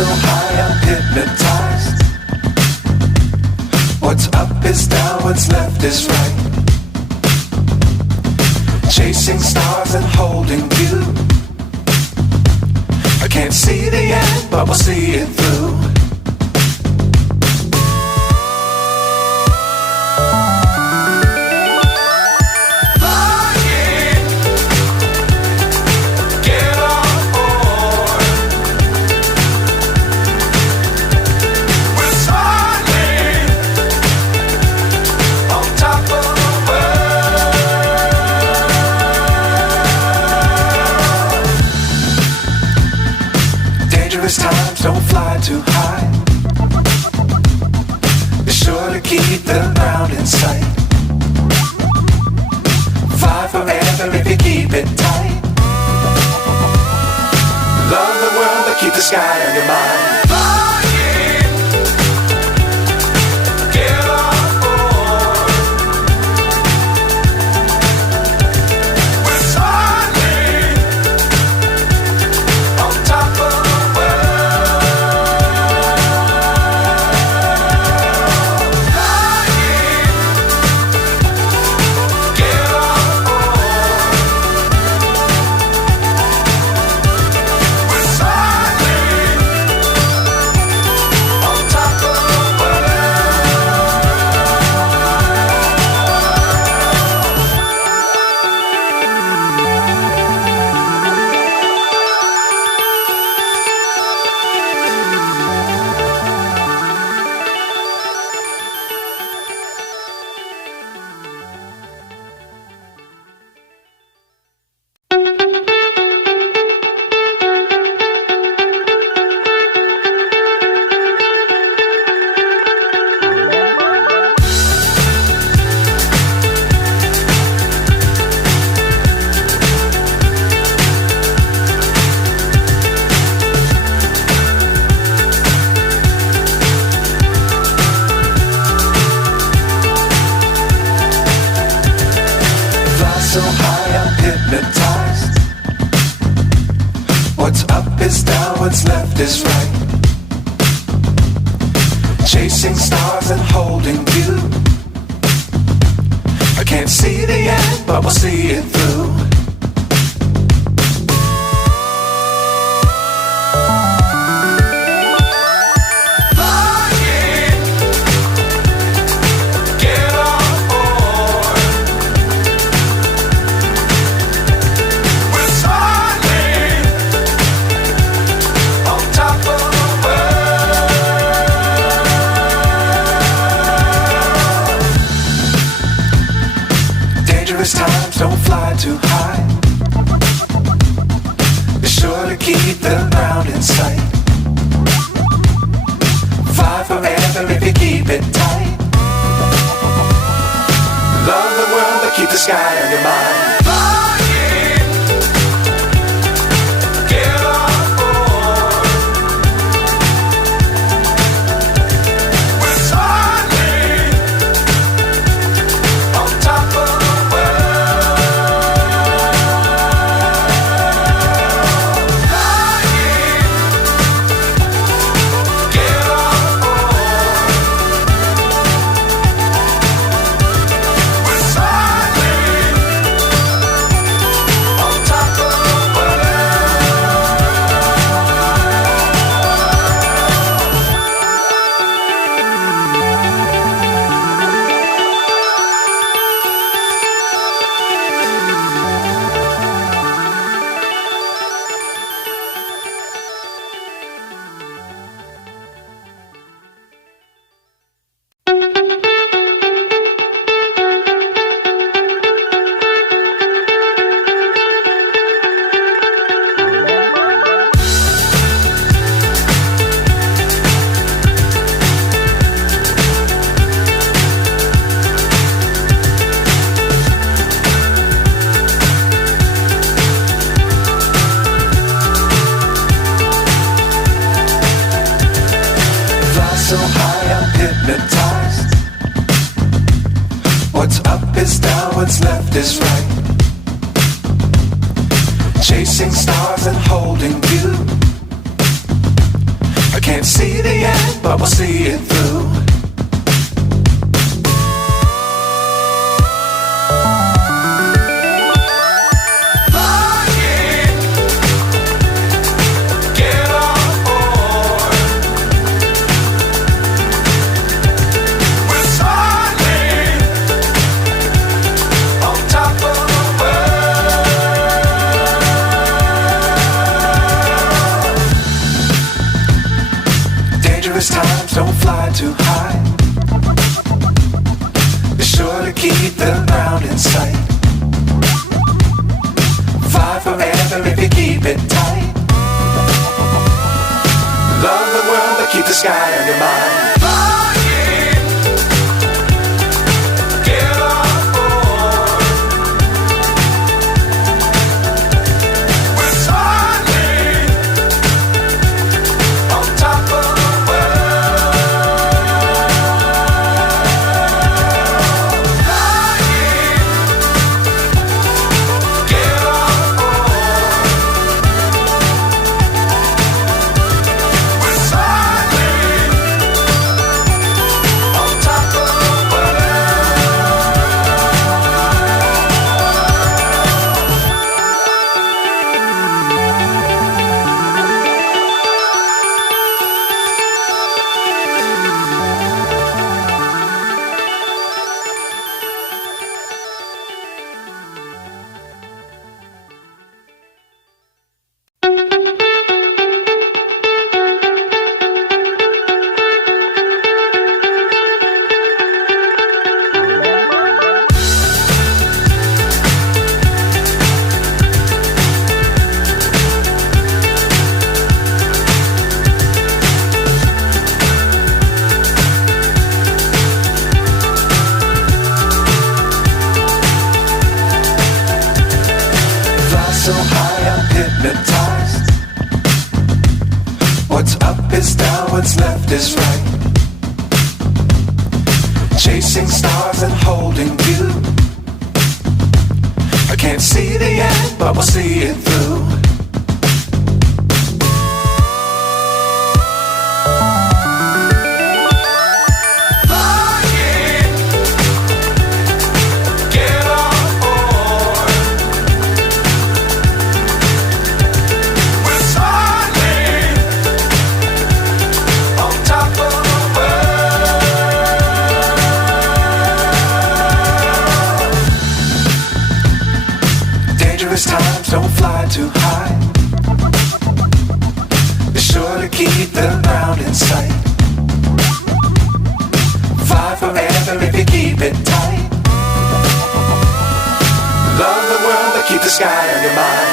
So high I'm hypnotized. What's up is down, what's left is right. Chasing stars and holding you. I can't see the end, but we'll see it through. Times don't fly too high. Be sure to keep the ground in sight. Fly forever if you keep it tight. Love the world but keep the sky on your mind. So high I'm hypnotized. What's up is down, what's left is right. Chasing stars and holding you. I can't see the end, but we'll see it through. Times don't fly too high. Be sure to keep the ground in sight. Fly forever if you keep it tight. Love the world but keep the sky on your mind. so high I'm hypnotized. What's up is down, what's left is right. Chasing stars and holding you. I can't see the end, but we'll see it through. Times don't fly too high. Be sure to keep the ground in sight. Fly forever if you keep it tight. Love the world, but keep the sky on your mind. So high I'm hypnotized. What's up is down, what's left is right. Chasing stars and holding you. I can't see the end, but we'll see it through. Times don't fly too high. Be sure to keep the ground in sight. Fly forever if you keep it tight. Love the world, but keep the sky on your mind.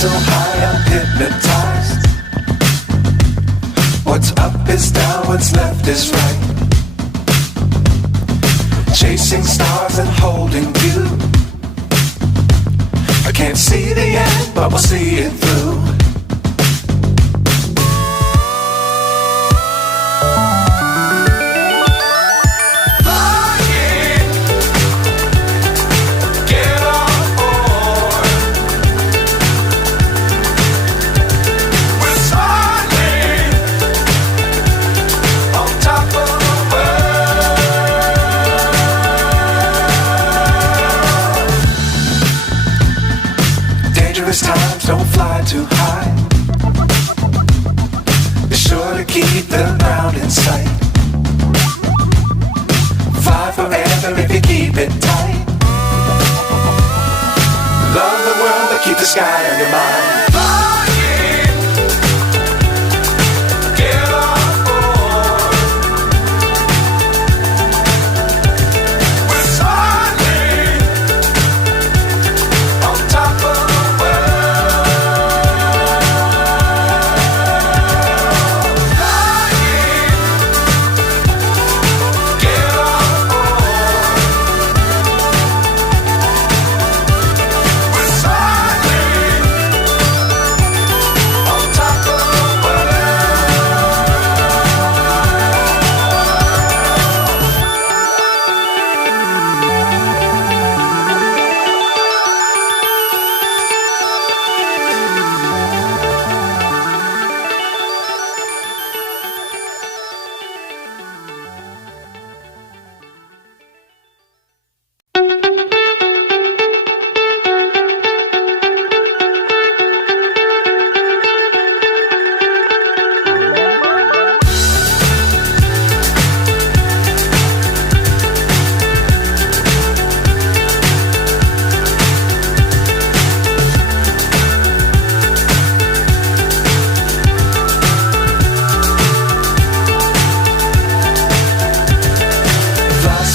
So high I'm hypnotized. What's up is down, what's left is right. Chasing stars and holding you. I can't see the end, but we'll see it through. Times don't fly too high. Be sure to keep the ground in sight. Fly forever if you keep it tight. Love the world but keep the sky on your mind.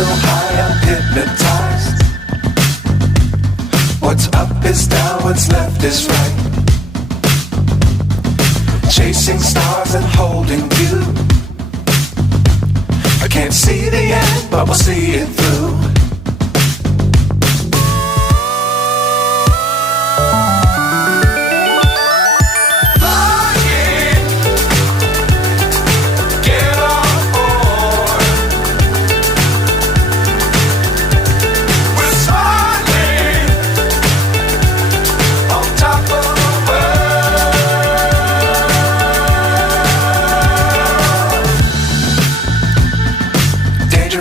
So high I'm hypnotized. What's up is down, what's left is right. Chasing stars and holding you. I can't see the end, but we'll see it through.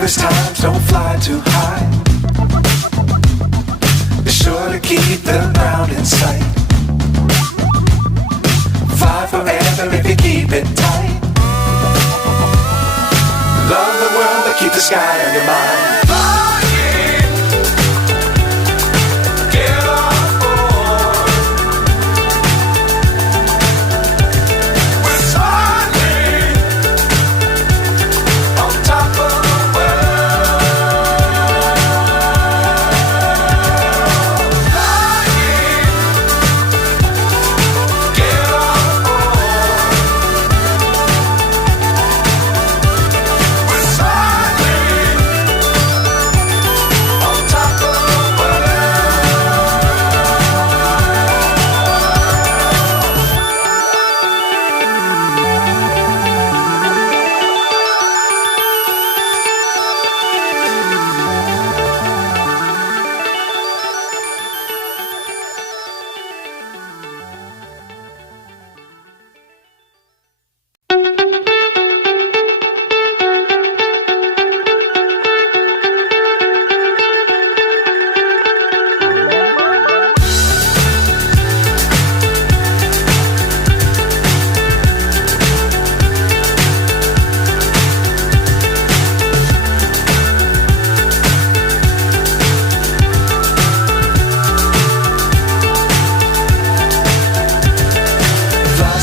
Times don't fly too high. Be sure to keep the ground in sight. Fly forever if you keep it tight. Love the world but keep the sky on your mind.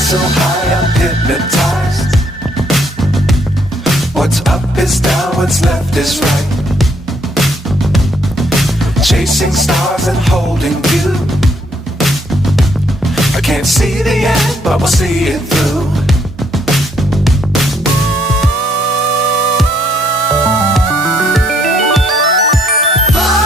So high I'm hypnotized. What's up is down, what's left is right. Chasing stars and holding you. I can't see the end, but we'll see it through.